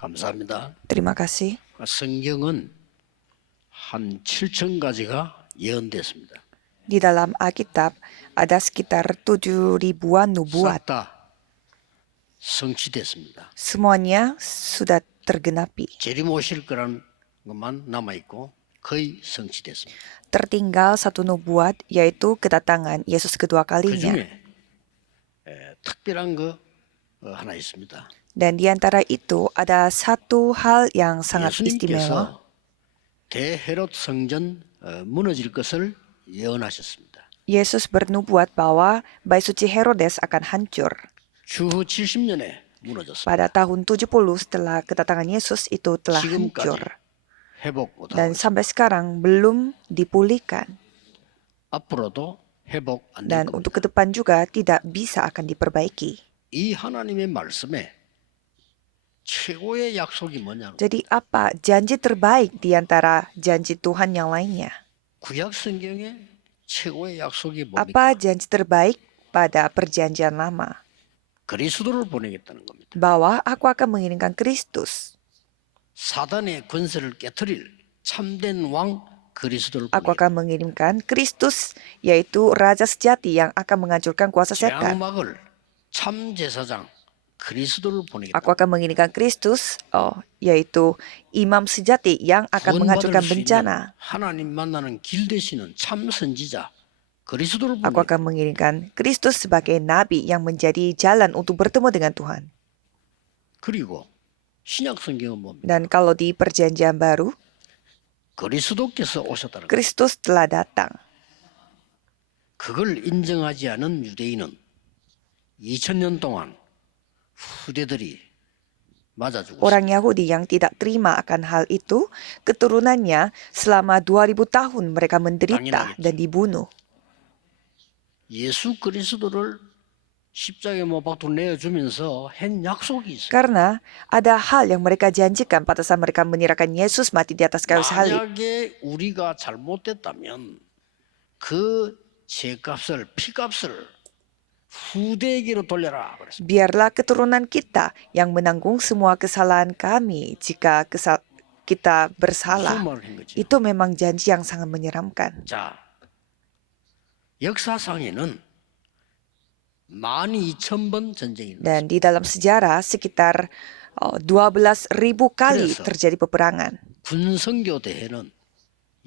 감사합니다. Terima kasih. 성경은 한 7천 가지가 예언됐습니다. Di dalam Alkitab ada sekitar 7.000-an nubuat. 싹 다 성취됐습니다. Semuanya sudah tergenapi. 재림 오실 거란 것만 남아 있고 거의 성취됐습니다. Tertinggal satu nubuat, yaitu kedatangan Yesus kedua 그 kalinya. 중에 특별한 거 하나 있습니다. Dan di antara itu ada satu hal yang sangat istimewa. 예수님께서 대헤롯 성전 무너질 것을 예언하셨습니다. Yesus bernubuat bahwa Bait Suci Herodes akan hancur. 주후 70년에 무너졌습니다. Pada tahun 70 setelah kedatangan Yesus itu telah 지금까지 hancur. 회복 못하고 Dan sampai sekarang belum dipulihkan. 앞으로도 회복 안 될 Dan 겁니다. untuk ke depan juga tidak bisa akan diperbaiki. 이 하나님의 말씀에 최고의 약속이 뭐냐면 Jadi apa janji terbaik di antara janji Tuhan yang lainnya? 구약 성경의 최고의 약속이 뭡니까? Apa janji terbaik pada perjanjian lama? 그리스도를 보내겠다는 겁니다. Bahwa aku akan mengirimkan Kristus. 사단의 권세를 깨트릴 참된 왕 그리스도를 Aku 보내겠다. akan mengirimkan Kristus, yaitu Raja sejati yang akan menghancurkan kuasa setan. 재앙막을 참 제사장 그리스도를 보내겠다. Aku akan mengirimkan Kristus, yaitu Imam sejati yang akan menghancurkan 구원받을 수 있는 bencana. 하나님 만나는 길 되시는 참 선지자 그리스도를 Aku 보내겠다. akan mengirimkan Kristus sebagai nabi yang menjadi jalan untuk bertemu dengan Tuhan. 그리고 신약 성경은 뭡니까? Dan kalau di perjanjian baru, 그리스도께서 오셨다는 것. Kristus telah datang. 그걸 인정하지 않은 유대인은 2000년 동안 후대들이 맞아 죽었습니다. Orang Yahudi yang tidak terima akan hal itu, keturunannya selama 2000 tahun mereka menderita dan dibunuh. 예수 그리스도를 십자가에 못 박고 내어주면서 한 약속이 있어요. Karena ada hal yang mereka janjikan pada saat mereka menyerahkan Yesus mati di atas kayu salib. 만약에 우리가 잘못됐다면 그 죄값을 피값을 후대에게로 돌려라 그랬습니다. Biarlah keturunan kita yang menanggung semua kesalahan kami jika kita 무슨 bersalah. 말을 한 거죠? Itu memang janji yang sangat menyeramkan. 자, 역사상에는 12,000번 전쟁이 일어났습니다. Dan di dalam sejarah sekitar 12.000 kali 그래서 terjadi peperangan. 군성교 대회는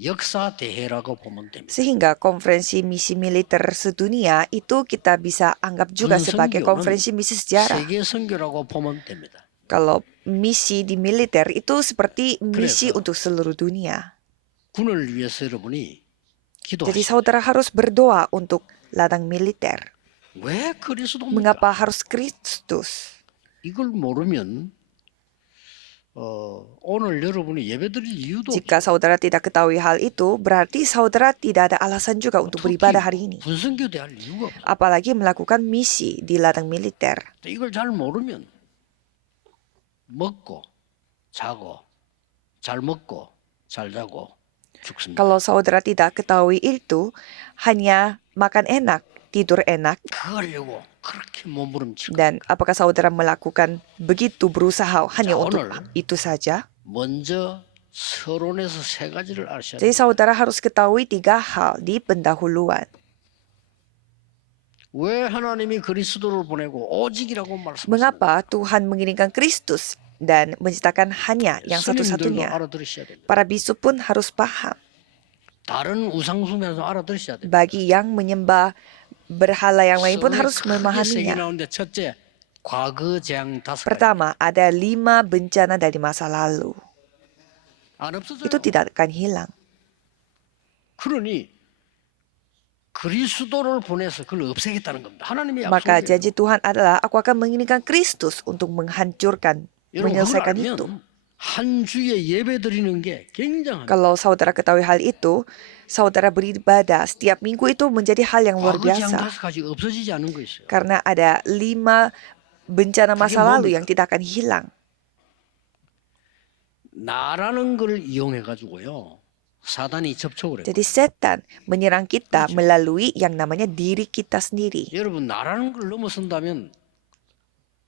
역사 대회라고 보면 됩니다. Sehingga konferensi misi militer sedunia itu kita bisa anggap juga sebagai konferensi misi sejarah. 세계 선교라고 보면 됩니다. Kalau misi di militer itu seperti misi 그래서 untuk seluruh dunia. 군을 위해서 여러분이 Jadi 기도하시오. saudara harus berdoa untuk ladang militer. 왜 그리스도입니까? Mengapa harus Kristus? 이걸 모르면 오늘 여러분이 예배드릴 이유도 Jika saudara tidak ketahui hal itu, berarti saudara tidak ada alasan juga untuk beribadah hari ini. 군성교대 할 이유가 없어요. Apalagi melakukan misi di ladang militer. 이걸 잘 모르면 먹고 자고 잘 먹고 잘 자고 죽습니다. Kalau saudara tidak ketahui itu, hanya makan enak, tidur enak, 그거 하려고 그렇게 몸부림치고 dan apakah saudara melakukan begitu berusaha hanya untuk 오늘 itu saja? 먼저 서론에서 세 가지를 아셔야 Jadi 돼요. saudara harus ketahui 3 hal di pendahuluan. 왜 하나님이 그리스도를 보내고 오직이라고 말씀하셨어요? Mengapa Tuhan mengirimkan Kristus dan menciptakan hanya yang 스님들도 satu-satunya? 알아들으셔야 됩니다. Para bisu pun harus paham. 다른 우상숭배도 알아들으셔야 됩니다. Bagi yang menyembah berhala yang lain pun 서론에 harus 크게 세개 memahaminya. 나오는데 첫째, 과거 재앙 5가지. Pertama, ada 5 bencana dari masa lalu. 안 없어져요. Itu tidak akan hilang. 그러니 그리스도를 보내서 그걸 없애겠다는 겁니다. 하나님의 Maka 약속이에요. janji Tuhan adalah aku akan mengirimkan Kristus untuk menghancurkan, 여러분 그걸 menyelesaikan itu. 알면 한 주에 예배 드리는 게 굉장합니다. Kalau saudara ketahui hal itu, saudara beribadah setiap minggu itu menjadi hal yang luar 과거 재앙 biasa. 5가지 없어지지 않은 거 있어요. Karena ada 5 bencana masa lalu yang tidak akan hilang. 나라는 걸 이용해 가지고요. 사단이 접촉을 해요. Jadi setan menyerang kita melalui yang namanya diri kita sendiri. 여러분 나라는 걸 넘어선다면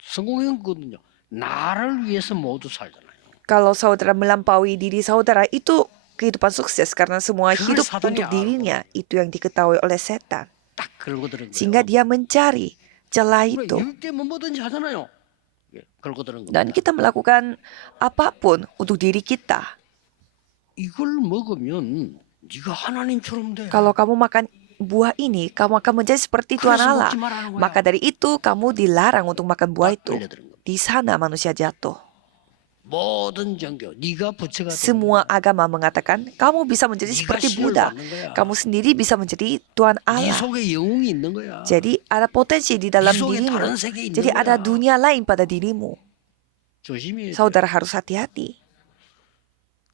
성공한 거거든요. 나를 위해서 모두 살잖아요. Kalau saudara melampaui diri saudara, itu kehidupan sukses karena semua 그걸 hidup 사단이 untuk dirinya. Itu yang diketahui oleh setan. 딱 걸고 들은 Sehingga 거예요. dia mencari celah 그래, itu. 이럴 때면 뭐든지 하잖아요. 예, 걸고 들은 Dan 겁니다. kita melakukan apapun untuk diri kita. 이걸 먹으면 네가 하나님처럼 돼. Kalau kamu makan buah ini, kamu akan menjadi seperti Tuhan 그래서 Allah. 먹지 말라는 거야. Maka dari itu, kamu dilarang untuk makan buah 딱 itu. 걸려드는 겁니다. Di sana manusia jatuh. 모든 종교, 네가 부처가 되는 Semua 거야. agama mengatakan, kamu bisa menjadi 네가 seperti 신을 Buddha. 받는 거야. Kamu sendiri bisa menjadi Tuhan 네 Allah. 속에 영웅이 있는 거야. Jadi ada potensi di dalam 네 속에 dirimu. 다른 세계 있는 Jadi 거야. ada dunia lain pada dirimu. 조심해야 돼. Saudara harus hati-hati.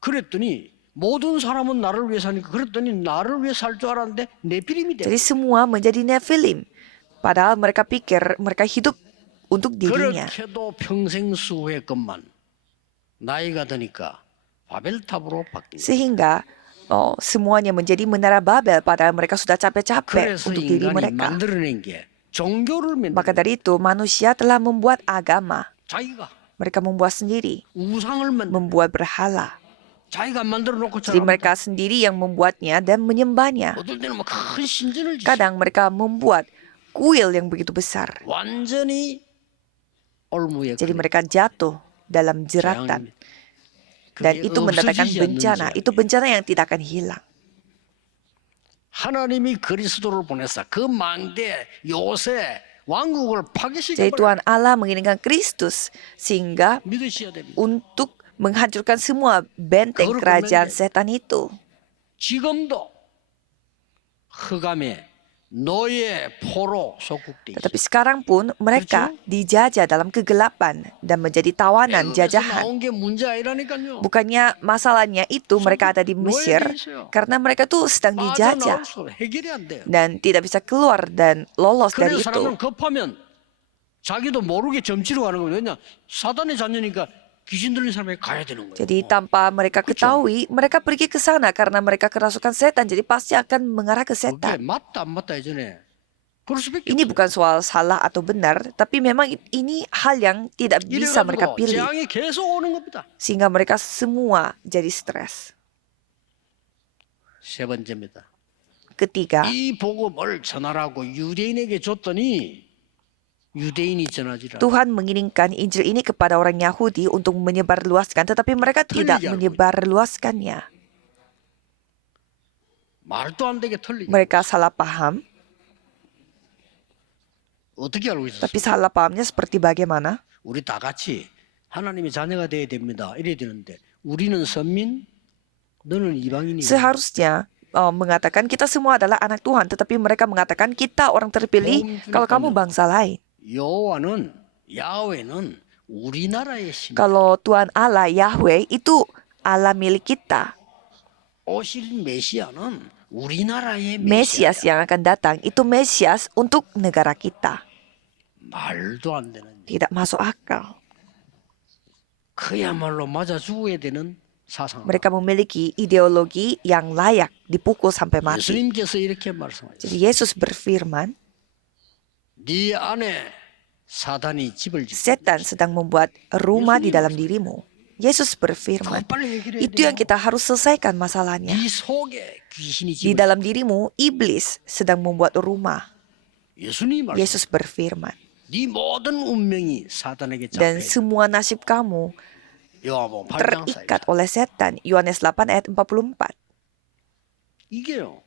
그랬더니 모든 사람은 나를 위해 사니까 그랬더니 나를 위해 살 줄 알았는데 네피림이 돼. Jadi semua menjadi Nephilim. Padahal mereka pikir mereka hidup untuk dirinya. 그렇게도 평생 수호했건만 나이가 드니까 바벨탑으로 바뀐 거야. Sehingga semuanya menjadi menara Babel padahal mereka sudah capek-capek 그래서 untuk diri 인간이 mereka. 만들어낸 게 종교를 Maka 만들어. dari itu manusia telah membuat agama. 자기가 Mereka membuat sendiri, 우상을 만들어. membuat berhala. 자기가 만들어 놓고 Jadi mereka sendiri yang membuatnya dan menyembahnya. 어떨 때는 큰 신전을 짓어. Kadang mereka membuat kuil yang begitu besar. 완전히 올무에 Jadi mereka jatuh dalam jeratan. Dan itu mendatangkan bencana. Itu bencana yang tidak akan hilang. 하나님이 그리스도를 보내사 그 망대 요새 왕국을 Jadi 파괴시켜 Tuhan Allah mengirimkan Kristus sehing가 믿으셔야 됩니다. untuk menghancurkan semua benteng kerajaan setan itu. 지금도 흑암에 노예 포로 속국돼 있어요. Tetapi sekarang pun mereka dijajah dalam kegelapan dan menjadi tawanan 애굽에서 jajahan. 나온 게 문제 아니라니까요. Bukannya masalahnya itu mereka ada di Mesir karena mereka tuh sedang dijajah 빠져나올 수 없어요. 해결이 안 돼요. dan tidak bisa keluar dan lolos dari 그래서 itu. 사람은 급하면 자기도 모르게 점치러 가는 거예요. 왜냐? 사단의 자녀니까 귀신 들린 사람에게 가야 되는 거예요. Jadi tanpa mereka ketahui, mereka pergi ke sana karena mereka kerasukan setan. Jadi pasti akan mengarah ke 그게 setan. 맞다 안 맞다 예전에 그럴 수밖에 Ini 없어요. bukan soal salah atau benar, tapi memang ini hal yang tidak bisa mereka 이래가지고 pilih. 재앙이 계속 오는 겁니다. Sehingga mereka semua jadi stres. 세 번째입니다. Ketiga, 이 복음을 전하라고 유대인에게 줬더니 유대인이 전하지라. Tuhan mengirimkan Injil ini kepada orang Yahudi untuk menyebarluaskan, tetapi mereka tidak menyebarluaskannya. 말도 안 되게 틀리게. Mereka salah paham, 어떻게 알고 있었어요? tapi salah pahamnya seperti bagaimana? 우리 다 같이 하나님의 자녀가 돼야 됩니다. 이래야 되는데 우리는 선민, 너는 이방인이야. Seharusnya mengatakan kita semua adalah anak Tuhan, tetapi mereka mengatakan kita orang terpilih kalau kamu bangsa lain. 여호와는 야훼는 우리나라의 신. Kalau Tuhan Allah, Yahweh, itu Allah milik kita. 오실 메시아는 우리나라의 Mesias yang akan datang, itu Mesias untuk negara kita. 말도 안 되는. Tidak masuk akal. 그야말로 맞아 죽어야 되는 사상. Mereka memiliki ideologi yang layak dipukul sampai mati. 예수님께서 이렇게 말씀하셨어요. Jadi Yesus berfirman, 네 안에 사단이 집을 짓고 setan sedang membuat rumah di dalam dirimu. Yesus berfirman, 빨리 해결해야 itu yang 돼요. kita harus selesaikan masalahnya. 네 속에 귀신이 Di 집을 dalam dirimu, iblis sedang membuat rumah. 예수님 말씀. Yesus berfirman, 네 모든 운명이 사단에게 dan 잡혀 semua nasib kamu 요한복음 8장 4절. terikat oleh setan. Yohanes 8 ayat 44. 이게요.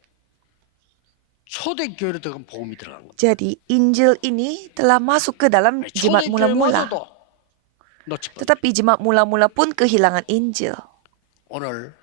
초대교회로 들어간 복음이 들어간 거예요. Jadi Injil ini telah masuk ke dalam jemaat mula-mula. 초대교회마저도 놓칠 뻔. Tetapi jemaat mula-mula pun kehilangan Injil. 오늘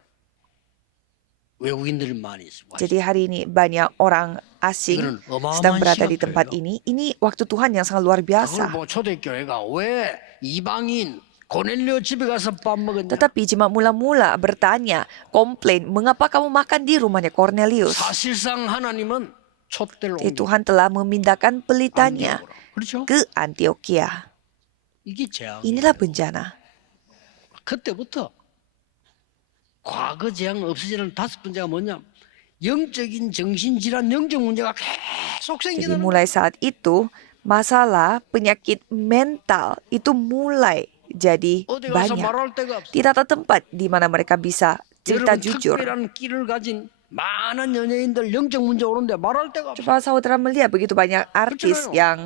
외국인들이 많이 있어요. Jadi hari ini banyak orang asing 이거는 sedang berada di 어마어마한 tempat 시각이에요. ini. Ini waktu Tuhan yang sangat luar 그걸 biasa. 뭐 초대교회가 왜 이방인 고넬료 집에 가서 밥 먹었냐? Tetapi jemaat mula-mula bertanya, komplain, mengapa kamu makan di rumahnya Cornelius? 사실상 하나님은 촛대를 Jadi 옮겨 Tuhan telah memindahkan pelitanya 안디옥으로. 그렇죠? ke Antioquia. 이게 재앙. Inilah bencana. 그때부터 과거 재앙 없어지는 다섯 번째가 뭐냐? 영적인 정신질환, 영적 문제가 계속 Jadi 생기는 mulai saat itu, masalah penyakit mental itu mulai jadi 어디 가서 banyak. 말할 데가 없어. Tidak ada tempat di mana mereka bisa cerita 여러분 jujur. 특별한 끼를 가진 많은 연예인들 영적 문제 오는데 말할 데가 없어. Coba saudara melihat begitu banyak artis 그렇잖아요. yang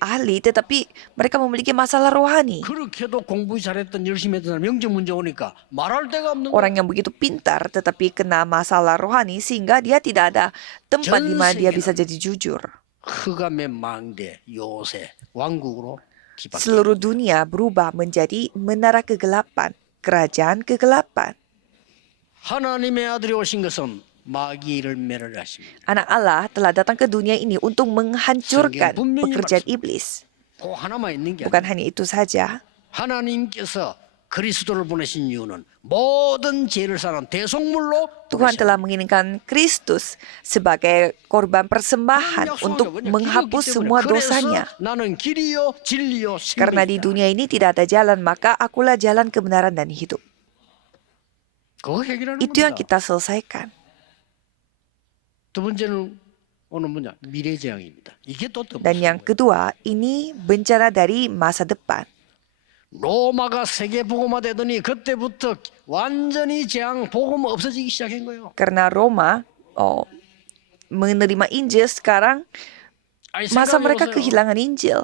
ahli tetapi mereka memiliki masalah rohani. 그렇게도 공부 잘했던 열심히 했던 사람 영적 문제 오니까 말할 데가 없는 거야. Orang yang begitu pintar tetapi kena masalah rohani sehingga dia tidak ada tempat di mana dia bisa jadi jujur. 흑암의 망대 요새 왕국으로 뒤바뀌. Seluruh dunia berubah menjadi menara kegelapan, kerajaan kegelapan. 하나님의 아들이 오신 것은 마귀를 멸하십니다. Anak Allah telah datang ke dunia ini untuk menghancurkan pekerjaan iblis. 그 하나만 있는 게 Bukan 아니라 hanya itu saja, 하나님께서 그리스도를 보내신 이유는 모든 죄를 사는 대속물로 Tuhan telah mengirimkan Kristus sebagai korban persembahan untuk menghapus semua dosanya. 나는 길이요 진리요 Karena di 생명이다. dunia ini tidak ada jalan, maka akulah jalan kebenaran dan hidup. 그거 해결하는 Itu yang 겁니다. kita selesaikan. 두 번째는 오늘 뭐냐 미래재앙입니다. 이게 또 Dan yang kedua, ini bencana dari masa depan. 로마가 세계 복음화되더니 그때부터 완전히 재앙 복음 없어지기 시작한 거예요. Karena Roma menerima Injil, sekarang 아니, masa mereka 생각해보세요. kehilangan Injil.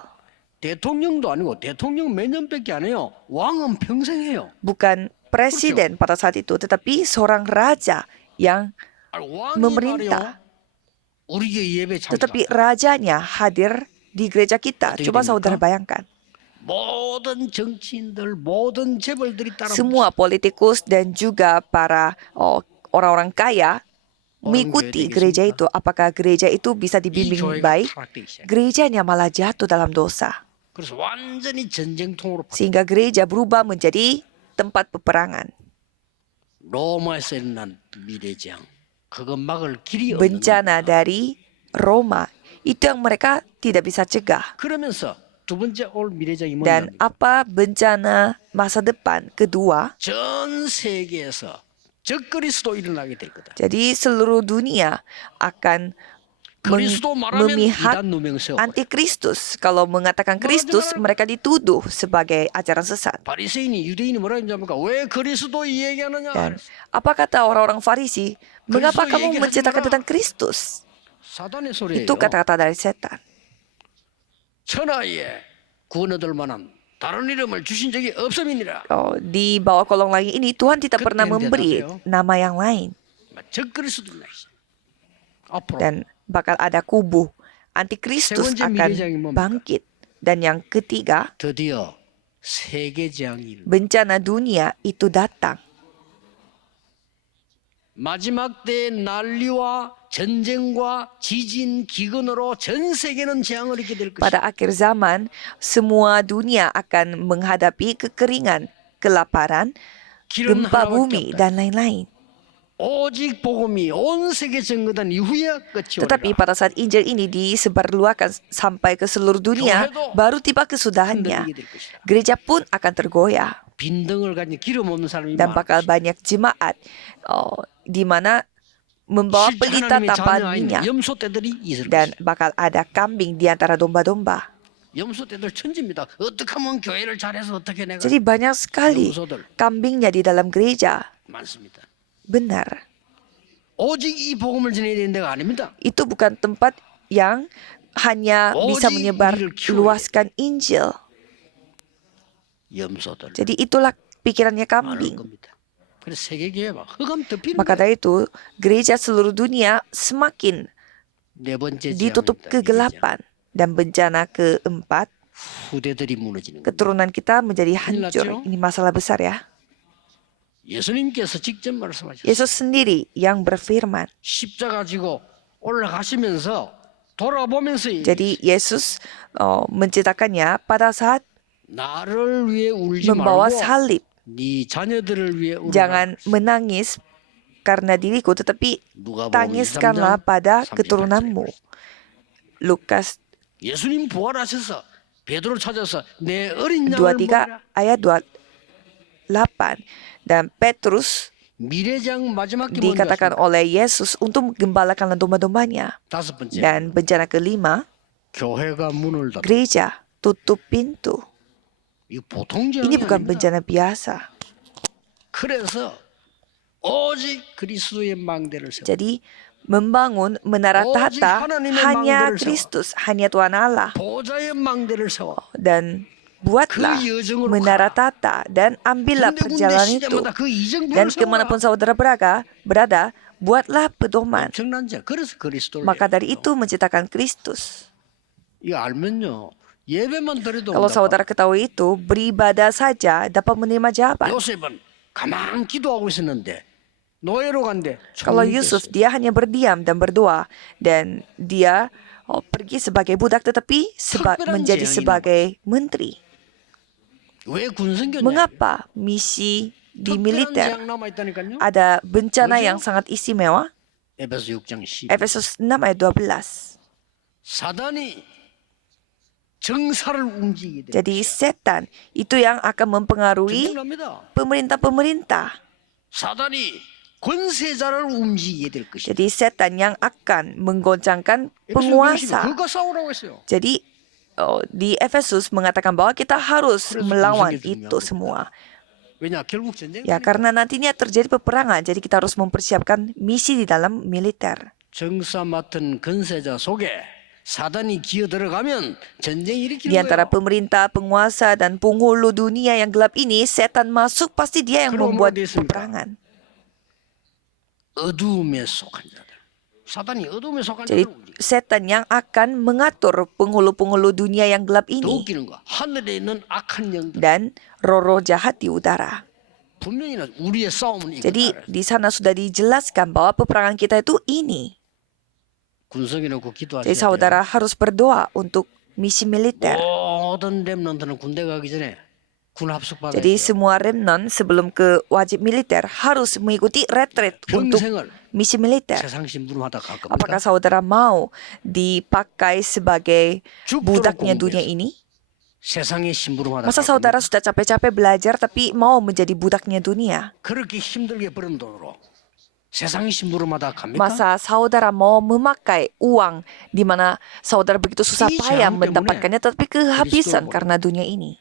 대통령도 아니고 대통령 몇 년밖에 안 해요. 왕은 평생 해요. Bukan presiden pada saat itu, tetapi seorang raja yang 아니, 왕이 memerintah. 말이요. 우리 교회 예배 참석. Tetapi rajanya hadir di gereja kita. 어떻게 Coba 됩니까? saudara bayangkan. 모든 정치인들, 모든 재벌들이 따라 Semua politikus dan juga para orang-orang kaya mengikuti gereja itu. Apakah gereja itu bisa 이 dibimbing 교회가 baik? 타락되기 시작. Gerejanya malah jatuh dalam dosa. 그래서 완전히 전쟁통으로 바뀌. Sehingga gereja berubah menjadi tempat peperangan. 로마에서 일어난 미래재앙. 그거 막을 길이 없는 Bencana 겁니다. dari Roma. Itu yang mereka tidak bisa cegah. 그러면서 두 번째 올 미래재앙이 Dan 뭐냐면 apa bencana masa depan kedua? 전 세계에서 적그리스도 일어나게 될 거다. Jadi seluruh dunia akan 그리스도 말하면 memihak 이단 누명 세워. antikristus. Kalau mengatakan Kristus, mereka dituduh sebagai ajaran sesat. 바리새인이 유대인이 뭐라 했냐니까 왜 그리스도 이 얘기하느냐? Dan apa kata orang-orang Farisi? Mengapa Kristus kamu 얘기하지 menceritakan 마라. tentang Kristus? 사단의 소리예요. Itu kata-kata dari setan. 천하에 구원 얻을 만한 다른 이름을 주신 적이 없음이니라. Di bawah kolong langit ini Tuhan tidak pernah memberi nama yang lain. 적그리스도 나시. 앞으로 Dan bakal ada kubu antikristus akan bangkit. Dan yang ketiga, 드디어 세계 재앙이 bencana dunia itu datang. 마지막 때 난리와 전쟁과 지진, 기근으로 전 세계는 재앙을 입게 될 것이다. Pada akhir zaman, semua dunia akan menghadapi kekeringan, kelaparan, 길은 gempa 하나밖에 bumi, 없다. dan lain-lain. 오직 복음이 온 세계 전거된 이후에 끝이 Tetapi 오리라. pada saat Injil ini disebarluaskan sampai ke seluruh dunia, baru tiba kesudahannya. 흔들리게 될 것이다. Gereja pun akan tergoyah. 빈등을 가진 기름 없는 사람이 Dan 많을 bakal 것이다. banyak jemaat di mana membawa 실제 pelita 하나님의 tanpa 자녀 아닌 minyak. 염소 떼들이 있을 Dan 것이다. bakal ada kambing di antara domba-domba. 염소 떼들 천지입니다. 어떻게 하면 교회를 잘해서 어떻게 내가 Jadi banyak sekali 염소들 kambingnya di dalam gereja. 많습니다. Benar. 오직 이 복음을 전해야 되는 데가 아닙니다. Itu bukan tempat yang hanya bisa Oji menyebar uli를 키워야 luaskan Injil. 염소들 Jadi itulah pikirannya 많을 kambing. 겁니다. 그래서 세계 교회 막 흑암 덮이는 Maka 거예요. dari itu, gereja seluruh dunia semakin 네 번째 ditutup 재앙입니다. kegelapan. Dan bencana keempat, 후대들이 무너지는 겁니다. keturunan kita menjadi 큰일 hancur. 났죠? Ini masalah besar ya. 예수님께서 직접 말씀하셨어요. Yesus sendiri yang berfirman. 십자가 지고 올라가시면서 돌아보면서 Jadi Yesus menceritakannya pada saat 나를 위해 울지 membawa 말고 salib. 네 자녀들을 위해 울어라. Jangan menangis karena diriku, tetapi 누가복음 tangiskanlah 23장 pada 38 keturunanmu. Lukas 예수님 부활하셔서 베드로 찾아서 내 어린 양을 23 먹이라. ayat 28. Dan Petrus 미래장 마지막 게 뭔지 dikatakan 아십니까? oleh Yesus untuk menggembalakan domba-dombanya. 다섯 번째 Dan bencana kelima, 교회가 문을 닫아 gereja tutup pintu. 이거 보통 Ini 재앙이 bukan 아닙니다. bencana biasa. 그래서 오직 그리스도의 망대를 세워. Jadi membangun menara tahta hanya Kristus, hanya Tuhan Allah. 보좌의 망대를 세워. Dan buatlah menara tahta dan ambillah 군데군데 perjalanan itu. 시대마다 그 이정표를 Dan 세워라. kemanapun saudara berada, buatlah pedoman. 엄청난 자. 그래서 그리스도를. Maka dari itu menciptakan Kristus. 이거 알면요. 예배만 드려도 Kalau 응답받아. saudara ketahui itu, beribadah saja dapat menerima jawaban. 요셉은 가만 기도하고 있었는데 노예로 간대. Kalau Yusuf, dia hanya berdiam dan berdoa. Dan dia pergi sebagai budak tetapi menjadi sebagai menteri. 왜 군성교냐? Mengapa misi di militer 재앙 남아 있다니까요. ada bencana Betul. yang sangat istimewa? 에베소 6장 10. Efesus 6 ayat 12. 사단이 정사를 움직이게 돼. Jadi setan itu yang akan mempengaruhi 납니다. pemerintah-pemerintah. 사단이 권세자를 움직이게 될 것이다. Jadi setan yang akan menggoncangkan 에베소 6장 10. penguasa. 그거 싸우라고 했어요. Jadi di Efesus mengatakan bahwa kita harus Terus melawan musuhnya itu 중요하고. semua. 왜냐? 결국 전쟁. Ya karena nantinya terjadi peperangan, jadi kita harus mempersiapkan misi di dalam militer. 정사 맡은 권세자 속에 사단이 기어 들어가면 전쟁 일으키는 Di antara 거예요. pemerintah, penguasa, dan penghulu dunia yang gelap ini, setan masuk pasti dia yang Kero membuat 뭐가 됐습니까? peperangan. 어두움에 속한 자들. 사단이 어두움에 속한 Jadi 자들을 움직여. setan yang akan mengatur penghulu-penghulu dunia yang gelap 더 ini 웃기는 거. 하늘에 있는 악한 영들. dan roh-roh jahat di udara. 분명히 우리의 싸움은 Jadi 이거다. di sana sudah dijelaskan bahwa peperangan kita itu ini. 군성이 놓고 기도하셔야 Jadi 돼요. saudara harus berdoa untuk misi militer. 모든 렘넌트는 군대 가기 전에 군 합숙 받아야 Jadi 돼요. semua remnant sebelum ke wajib militer harus mengikuti retreat untuk 평생을 misi militer. 세상 심부름하다 갈 Apakah 겁니까? saudara mau dipakai sebagai budaknya dunia ini? 세상에 심부름하다 Masa 갈 saudara 겁니까? sudah capek-capek belajar tapi mau menjadi budaknya dunia? 그렇게 힘들게 버는 돈으로 세상 심부름하다 갑니까? Masa saudara mau memakai uang di mana saudara begitu susah Ii, payah jangan mendapatkannya tapi kehabisan Kristo. karena dunia ini?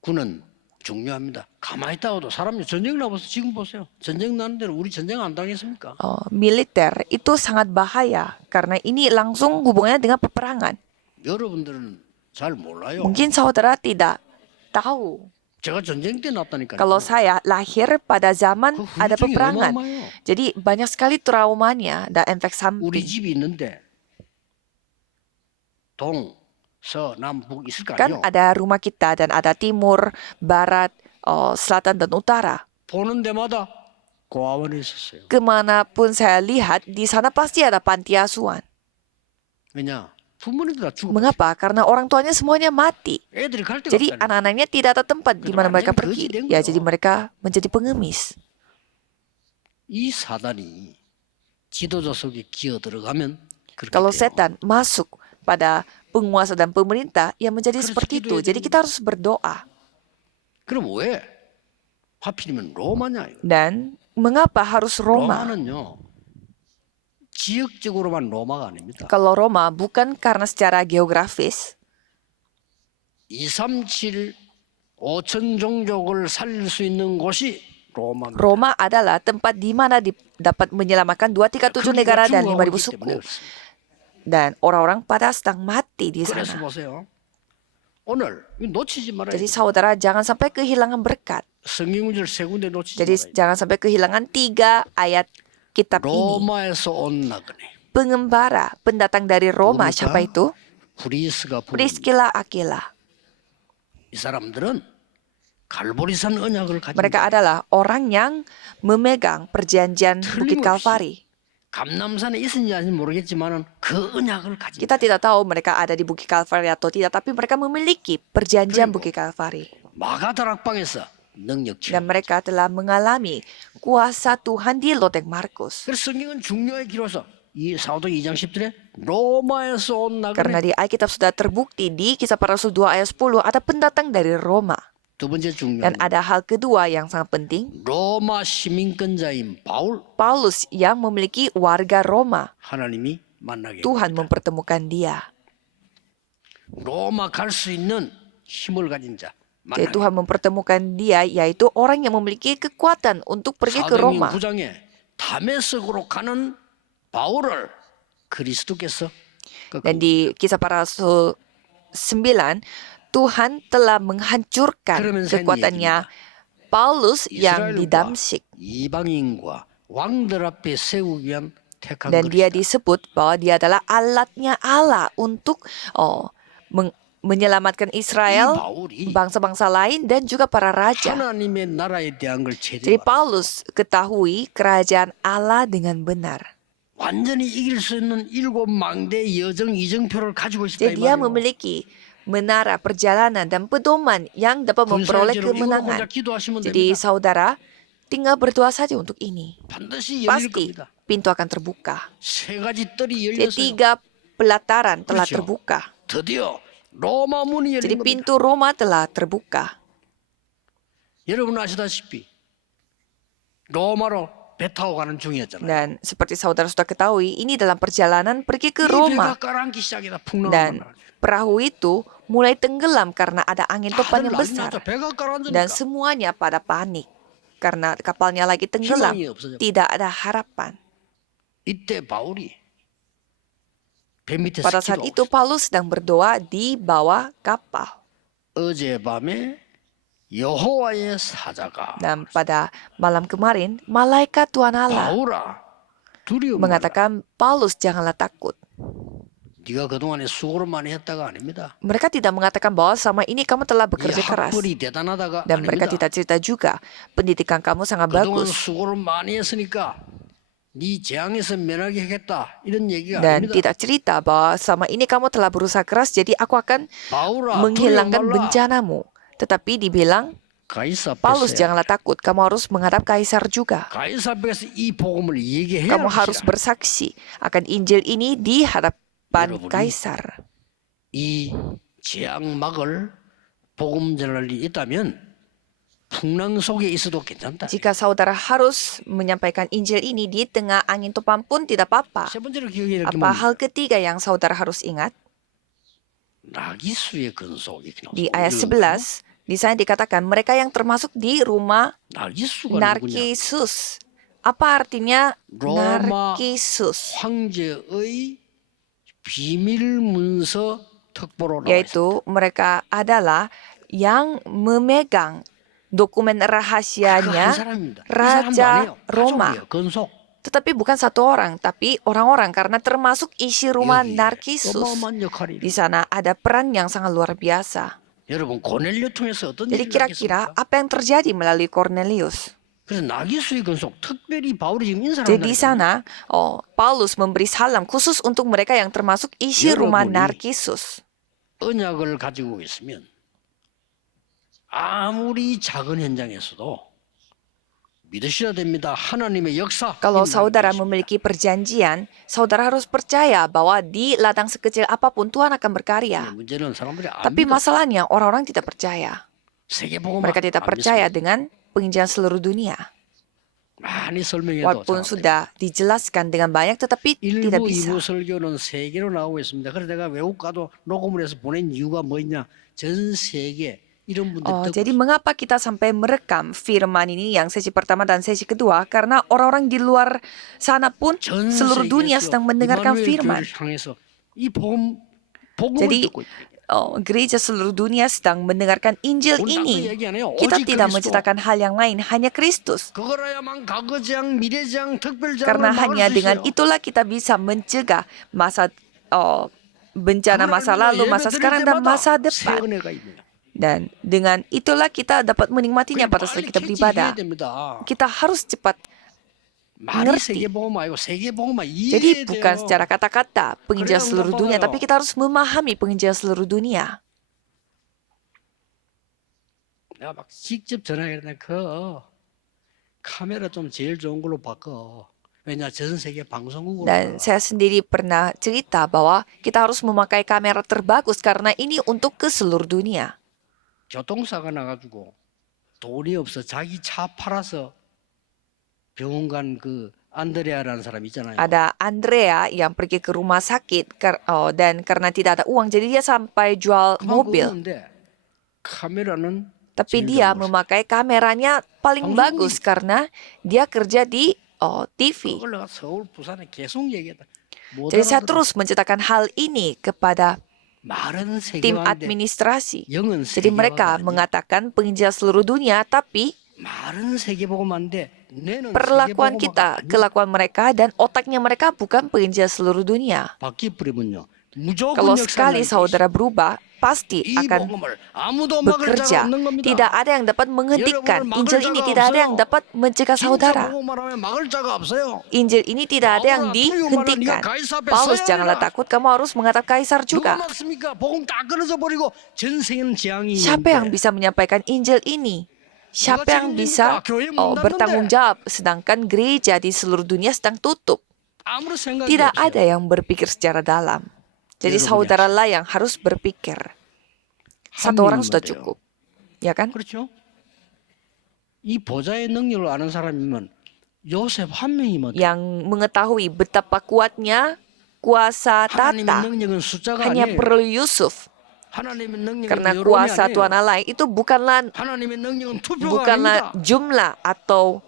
군은 중요합니다. 가만히 있다가도 사람이 전쟁 나봐서 지금 보세요. 전쟁 나는 데는 우리 전쟁 안 당했습니까? Militer itu sangat bahaya karena ini langsung hubungannya dengan peperangan. 여러분들은 잘 몰라요. Mungkin saudara tidak tahu. 제가 전쟁 때 났다니까요. Kalau saya lahir pada zaman 그 ada 후유증이 peperangan. 어마어마해요. Jadi banyak sekali traumanya dan efek 우리 samping. 집이 있는데 동, 서, 남, 북 있을 거 Kan 아니에요. ada rumah kita dan ada timur, barat, selatan dan utara. 보는 데마다 고아원에 있었어요. Kemanapun saya lihat, di sana pasti ada panti asuhan. 왜냐? 부모님들 다 죽어. Mengapa? Karena orang tuanya semuanya mati. 애들이 갈 데가 Jadi 없다니. anak-anaknya tidak ada tempat di mana mereka pergi. Ya, jadi mereka menjadi pengemis. 이 사단이 지도자 속에 기어 들어가면 그렇게 Kalau 돼요. setan masuk pada penguasa dan pemerintah, ya menjadi Harus seperti itu. gido야 Jadi 되는 kita harus berdoa. 그럼 왜? 하필이면 로마냐? 이거. Dan mengapa harus Roma? 로마는요. 지역적으로만 로마가 아닙니다. Kalau Roma bukan karena secara geografis. 237 5천 종족을 살릴 수 있는 곳이 로마입니다. Roma adalah tempat di mana dapat menyelamatkan 237 negara dan 5.000 suku. Dan orang-orang pada sedang mati di 그래서 sana. 보세요. 오늘 이거 놓치지 말아야 Jadi 돼요. saudara jangan sampai kehilangan berkat. 성경 구절 세 군데 놓치지 Jadi 말아야 돼요. jangan sampai kehilangan 3 ayat kitab ini. 로마에서 온 나그네. Pengembara, pendatang dari Roma, 누굽니까? siapa itu? 브리스가 부릅니다. Priscilla, Aquila. 이 사람들은 갈보리산 언약을 가진 Mereka adalah orang yang memegang perjanjian Bukit 틀림없이 Kalvari. 감남산에 있었는지 아닌지 모르겠지만은 그 언약을 가진 Kita tidak tahu mereka ada di Bukit Kalvari atau tidak, tapi mereka memiliki perjanjian 그리고 Bukit Kalvari. 마가다락방에서 능력 Dan 체험. mereka telah mengalami kuasa Tuhan di Loteng Markus. 그래서 성경은 중요하게 기록해서 이 사도행 2장 10절에 로마에서 온 Karena 나그네. di Alkitab sudah terbukti di Kisah Para Rasul 2 ayat 10 ada pendatang dari Roma. 두 번째 Dan 중요한 ada hal kedua yang sangat penting. 로마 시민권자인 바울 Paulus yang memiliki warga Roma. 하나님이 만나게 Tuhan 합니다. mempertemukan dia. 로마 갈 수 있는 힘을 가진 자. Jadi Tuhan mempertemukan dia, yaitu orang yang memiliki kekuatan untuk pergi ke 사도행전 Roma. 9장에 다메섹으로 가는 바울을 그리스도께서 Dan di Kisah Para Rasul 9, Tuhan telah menghancurkan 그러면서 한 kekuatannya Paulus yang di 이스라엘과 Damsyik. 이방인과 왕들 앞에 세우기 위한 택한 Dan dia 그릇이다. disebut bahwa dia adalah alatnya Allah untuk menyelamatkan 이 Israel, 바울이 bangsa-bangsa lain, dan juga para raja. 하나님의 나라에 대한 걸 Jadi 제대로 Paulus ketahui kerajaan Allah dengan benar. 완전히 이길 수 있는 7망대 여정 이정표를 가지고 있었다 이 Jadi dia 말이에요. memiliki menara perjalanan dan pedoman yang dapat memperoleh 군사일지로 이걸 혼자 kemenangan. 기도하시면 Jadi 됩니다. saudara tinggal berdoa saja untuk ini. 반드시 열릴 Pasti 겁니다. pintu akan terbuka. 세 가지 뜰이 열려서요. Ketiga pelataran telah 그렇죠. terbuka. 드디어 로마 문이 Jadi 열린 겁니다. pintu Roma telah terbuka. 여러분 아시다시피 로마로 배 타고 가는 중이었잖아요. Dan seperti saudara sudah ketahui, ini dalam perjalanan pergi ke 이 배가 Roma. 깔아앉기 시작이다. Dan 풍랑을 perahu itu mulai tenggelam karena ada angin topan 다들 yang besar. 난리났죠. 배가 Dan 깔아앉으니까 semuanya pada panik. Karena kapalnya lagi tenggelam. 희망이 없어져. Tidak ada harapan. 이때 바울이 배 밑에 Pada saat itu Paulus sedang berdoa di bawah kapal. 어젯밤에 여호와의 사자가 Dan pada malam kemarin, malaikat Tuhan Allah 바울아 두려움 말라. mengatakan, Paulus janganlah takut. 네가 그동안에 수고를 많이 했다가 아닙니다. Mereka tidak mengatakan bahwa selama ini kamu telah 네 bekerja keras. 학벌이 대단하다가 Dan mereka 아닙니다. tidak cerita juga, pendidikan kamu sangat 그동안 bagus. 수고를 많이 했으니까 네 재앙에서 면하게 하겠다 이런 얘기가 Dan 아닙니다. tidak cerita bahwa selama ini kamu telah berusaha keras, jadi aku akan 바울아 두려움 menghilangkan 말라. bencanamu. Tetapi dibilang, 가이사 Paulus 앞에서 janganlah takut, kamu harus menghadap kaisar juga. 가이사 앞에서 이 복음을 얘기해야 Kamu harus 합니다. bersaksi akan Injil ini di hadapan 여러분이 kaisar. 이 재앙 막을 복음 전할 일이 있다면 풍랑 속에 있어도 괜찮다. Jika saudara harus menyampaikan Injil ini di tengah angin topan pun tidak apa-apa. 세 번째로 기억해야 될 게 Apa 뭡니까? hal ketiga yang saudara harus ingat? 나기수의 근속 Di ayat 11, di sana dikatakan mereka yang termasuk di rumah 나기수가 누구냐? Narkisus. Apa artinya 로마 Narkisus? 황제의 비밀 문서 특보로 나와 있습니다. Yaitu mereka adalah yang memegang dokumen 그한 rahasianya 사람입니다. 이 사람도 Raja 아니에요. Roma. 가족이에요. 근속. Tetapi bukan satu orang, tapi orang-orang karena termasuk isi rumah 여기에 Narkisus. 어마어마한 역할이. Di sana ada peran yang sangat luar biasa. 여러분 고넬료 통해서 어떤 Jadi 일이 kira-kira 있겠습니까? apa yang terjadi melalui Cornelius? 그래서 나기수의 근속 특별히 바울이 지금 인사를 Jadi di 한다니까요. sana, Paulus memberi salam khusus untuk mereka yang termasuk isi rumah 여러분이 Narkisus. 언약을 가지고 있으면 아무리 작은 현장에서도 믿으셔야 됩니다. 하나님의 역사. Kalau 일어나고 saudara 있습니다. memiliki perjanjian, saudara harus percaya bahwa di ladang sekecil apapun Tuhan akan berkarya. 문제는 사람들이 안 Tapi 믿어. masalahnya orang-orang tidak percaya. 세계복음 Mereka tidak percaya dengan penginjilan seluruh dunia. 많이 설명해도 Walaupun 잘 안 sudah dijelaskan dengan banyak, tetapi 돼요. tidak 일부 bisa. 이부 설교는 세계로 나오고 있습니다. 그래서 내가 외국 가도 녹음을 해서 보낸 이유가 뭐냐? 전 세계 이런 분들 Jadi mengapa kita sampai merekam firman ini yang sesi pertama dan sesi kedua? Karena orang-orang di luar sana pun 전 seluruh dunia 세계에서 sedang mendengarkan 이마누엘 firman. 교회를 향해서 이 복음을 Jadi 듣고 있다. gereja seluruh dunia sedang mendengarkan Injil 우리 ini. 딴거 얘기 안 해요. Kita 오직 tidak 그리스도. menceritakan hal yang lain, hanya Kristus. 그거라야만 과거장, 미래장, 특별장을 Karena 막을 hanya 수 dengan 있어요. itulah kita bisa mencegah masa bencana masa lalu, masa sekarang, dan masa 새 depan. 은혜가 있네요. Dan dengan itulah kita dapat menikmatinya pada saat 빨리 kita beribadah. 캐치해야 됩니다. Kita harus cepat. 말이 ngerti. 세계복음 아니고 세계복음만 Jadi 이해해야 bukan 돼요. secara kata-kata penginjilan Kalian seluruh nggak dunia, paham. tapi kita harus memahami penginjilan seluruh dunia. 내가 막 직접 전화했는데 그 카메라 좀 제일 좋은 걸로 바꿔. 왜냐 전 세계 방송국으로. Dan saya sendiri pernah cerita bahwa kita harus memakai kamera terbagus karena ini untuk ke seluruh dunia. 교통사가 나가지고 돈이 없어 자기 차 팔아서 병원 간 그 안드레아라는 사람 있잖아요. Ada Andrea yang pergi ke rumah sakit dan karena tidak ada uang jadi dia sampai jual 그만 mobil. 그러는데 카메라는 Tapi 제일 dia 좋은 걸 memakai kameranya paling 방송국이 bagus karena dia kerja di TV. 그걸 내가 서울, 부산에 계속 얘기했다. 못 Jadi saya 알아들어. terus menceritakan hal ini kepada 말은 tim 세계화인데 administrasi. 영은 Jadi mereka 세계화가 아니야. mengatakan penginjil seluruh dunia, tapi 말은 세계복음화인데 뇌는 perlakuan 세계복음화가 kita, 아니야. kelakuan mereka, dan otaknya mereka bukan penginjil seluruh dunia. 바뀌어버리면요. 무조건 Kalau 역사를 sekali 날 수 있어. saudara berubah, pasti 이 akan 복음을 아무도 막을 자가 bekerja. 없는 겁니다. Tidak ada yang dapat menghentikan. 여러분을 막을 Injil ini 자가 tidak ada yang 없어요. dapat mencegah 진짜 saudara. 복음을 하면 막을 자가 없어요. Injil ini tidak ada yang 바울아, 두려워 마라. dihentikan. 네가 가이사 앞에 Paulus, 서야 janganlah 하리라. takut, kamu harus menghadap kaisar 누가 juga. 막습니까? 복음 다 끊어져 버리고 전 세계는 재앙이 Siapa yang 있는데 bisa menyampaikan Injil ini? Siapa yang bisa bertanggung jawab sedangkan gereja di seluruh dunia sedang tutup? 아무런 생각이 Tidak 없어요. ada yang berpikir secara dalam. Jadi 여러분이 saudaralah yang harus berpikir. Satu 한 orang 명이면 sudah 돼요. cukup. Ya kan? 그렇죠? 이 보좌의 능력을 아는 사람이면 요셉 한 명이면 돼요. Yang mengetahui betapa kuatnya kuasa 하나님의 tata 능력은 숫자가 hanya 아니에요. perlu Yusuf. 하나님의 능력은 Karena 여론이 kuasa 아니에요. Tuhan Allah itu bukanlah 하나님의 능력은 투표가 bukanlah 아닙니다. jumlah atau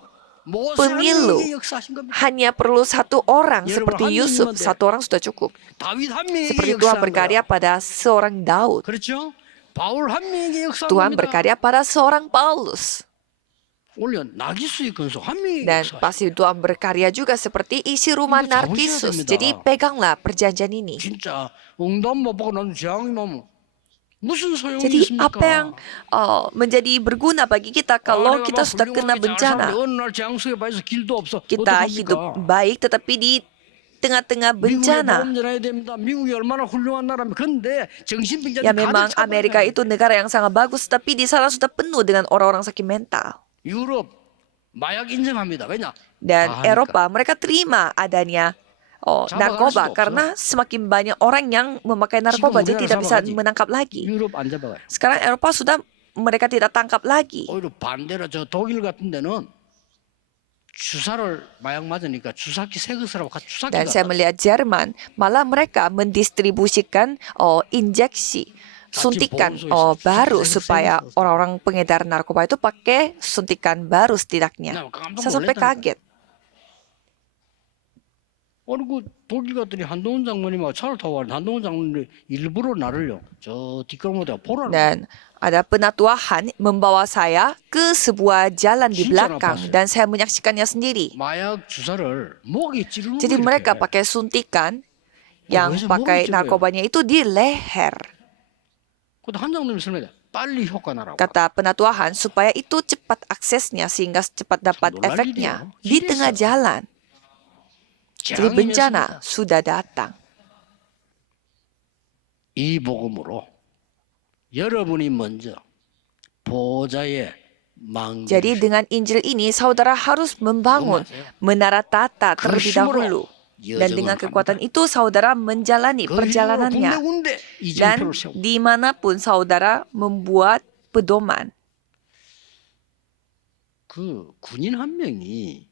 모세 pemilu. 하나님에게 역사하신 겁니다. hanya perlu satu orang 여러분, seperti 한 Yusuf. 명이면 돼. Satu orang sudah cukup. 다윗 한 명에게 Seperti Tuhan 역사한 berkarya 거예요. pada seorang Daud. 그렇죠? 바울 한 명에게 역사한 Tuhan 겁니다. berkarya pada seorang Paulus. 올려 나기수의 근속 한 명에게 Dan 역사하신 pasti Tuhan berkarya juga seperti isi rumah Ini 잡으셔야 Narkisus. 됩니다. Jadi peganglah perjanjian ini. 진짜 응답 못 받고 나는 재앙이면 무슨 소용이 Jadi 있습니까? apa yang menjadi berguna bagi kita kalau kita sudah kena bencana? 어느 날 재앙 속에 빠져서 길도 없어. Kita 어떡합니까? hidup baik tetapi di tengah-tengah 미국에 bencana. 복음 전해야 됩니다. 미국이 얼마나 훌륭한 나라면 근데 정신병자들 Ya memang 가득 차고 Amerika 있는 itu negara yang sangat bagus tapi di sana sudah penuh dengan orang-orang sakit mental. 유럽 마약 인정합니다. 왜냐? Dan 아, Eropa mereka terima adanya 잡아갈 narkoba 수도 없어. karena semakin banyak orang yang memakai narkoba 지금 jadi tidak bisa 잡아가지. menangkap lagi. 유럽 안 잡아가요. Sekarang Eropa sudah mereka tidak tangkap lagi. 오히려 반대로 저 독일 같은 데는 주사를 마약 맞으니까 주사기 새 것이라고 주사기 Dan saya melihat Jerman malah mereka mendistribusikan injeksi suntikan baru supaya orang-orang pengedar narkoba itu pakai suntikan baru setidaknya. Saya sampai kaget. 어느 그 독일 갔더니 한동훈 장모님하고 차를 타고 가는데 한동훈 장모님이 일부러 나를요 저 뒷골목에다 보라는 Dan ada penatuahan membawa saya ke sebuah jalan di belakang dan saya menyaksikannya sendiri. 마약 주사를 목에 찌르는 Jadi 거예요, mereka 이렇게. pakai suntikan yang 그래서 pakai 목이 찔러요. narkobanya itu di leher. 그때 한 장님이 설명해 빨리 효과 나라고. Kata penatuahan supaya itu cepat aksesnya sehingga cepat dapat 놀랄 efeknya 일이에요. di tengah 길에서. jalan. Jadi 재앙이 bencana 맺습니다. sudah datang. 이 복음으로 여러분이 먼저 보좌의 망. Jadi dengan Injil ini saudara harus membangun menara tata terlebih dahulu. Dan dengan kekuatan itu saudara menjalani perjalanannya. Dan dimanapun saudara membuat pedoman. 그 군인 한 명이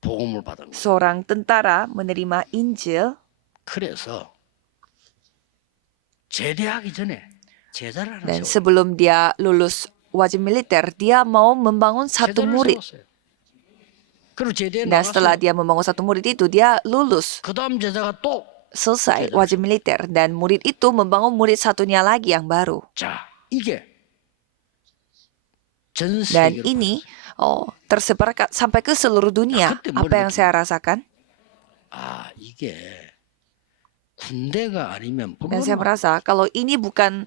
복음을 받은 거예요. Seorang tentara menerima Injil. 그래서 제대하기 전에 제자를 하나 Dan 세워요. sebelum dia lulus wajib militer, dia mau membangun satu 제자를 murid. 세웠어요. 그리고 제대에 Dan setelah 나가서 dia membangun satu murid itu, dia lulus. 그다음 제자가 또 Selesai wajib militer. Dan murid itu membangun murid satunya lagi yang baru. 자, 이게 전 Dan 세계로 ini tersebar sampai ke seluruh dunia. Apa yang saya rasakan? 아, 이게 군대가 아니면 Dan saya merasa kalau ini bukan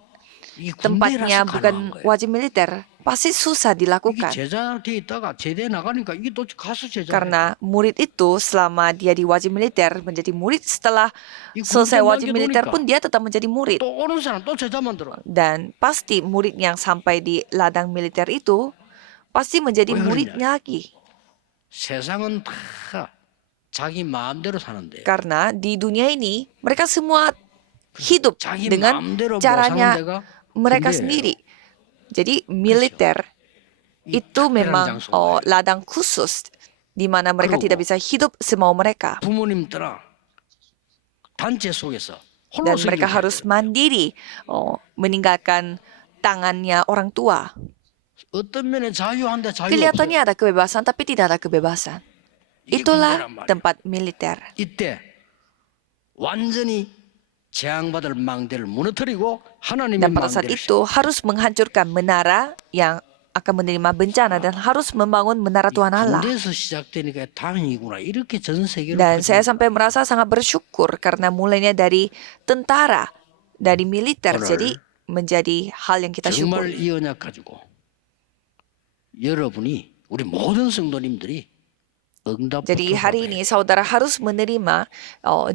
이 tempatnya, 군대라서 가능한 bukan 거예요. wajib militer, pasti susah 이게 dilakukan. 제자 돼 있다가 제대 나가니까 이게 또 가수 제자. Karena murid itu selama dia di wajib militer menjadi murid, setelah 이 selesai 군대 wajib militer 남겨놓으니까 pun dia tetap menjadi murid. 또 오는 사람 또 제자 만들어. Dan pasti murid yang sampai di ladang militer itu pasti menjadi 왜 muridnya lagi. 세상은 다 자기 마음대로 사는데 Karena di dunia ini mereka semua hidup 자기 dengan 마음대로 뭐 caranya 사는 데가 mereka 군대예요. sendiri. Jadi militer itu 특별한 memang 장소인 거예요. ladang khusus di mana mereka 그러고 tidak bisa hidup semau mereka. 부모님 따라 단체 속에서 홀로 Dan mereka 생존해야 harus 돼요. mandiri, meninggalkan tangannya orang tua. 어떤 면에 자유한데 자유가 없어요. Kelihatannya ada kebebasan, tapi tidak ada kebebasan. 이게 Itulah 군대란 말이에요. tempat militer. 이때 완전히 재앙받을 망대를 무너뜨리고 하나님의 Dan pada saat 망대를 itu harus menghancurkan menara yang akan menerima bencana dan harus membangun menara Tuhan Allah. 군대에서 시작되니까 다행이구나. 이렇게 전 세계로 Dan saya 퍼지는 sampai merasa sangat bersyukur karena mulainya dari tentara, dari militer, 오늘 jadi menjadi hal yang kita 정말 syukuri. 이 언약 가지고 여러분이 우리 모든 성도님들이 응답 Jadi hari ini saudara harus menerima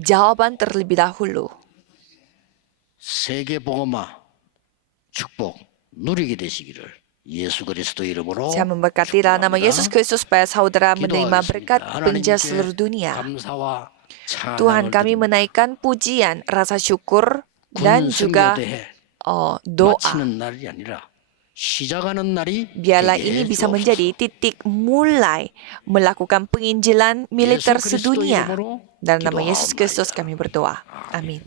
jawaban terlebih dahulu. 세계 복음화 축복 누리게 되시기를 예수 그리스도 이름으로 Saya memberkati dalam nama Yesus Kristus supaya saudara menerima berkat 기도하겠습니다. penjara 하나님께 seluruh dunia. 감사와 Tuhan, 찬양을 kami 드립니다. menaikkan pujian, rasa syukur, dan 군 juga 성교대회 doa. 마치는 날이 아니라 시작하는 날이 Biarlah 되게 ini bisa 해주옵소서. menjadi titik mulai melakukan penginjilan militer 예수 그리스도 sedunia. 이름으로 Dalam nama Yesus 기도하옵나이다. Kristus kami berdoa. Amin.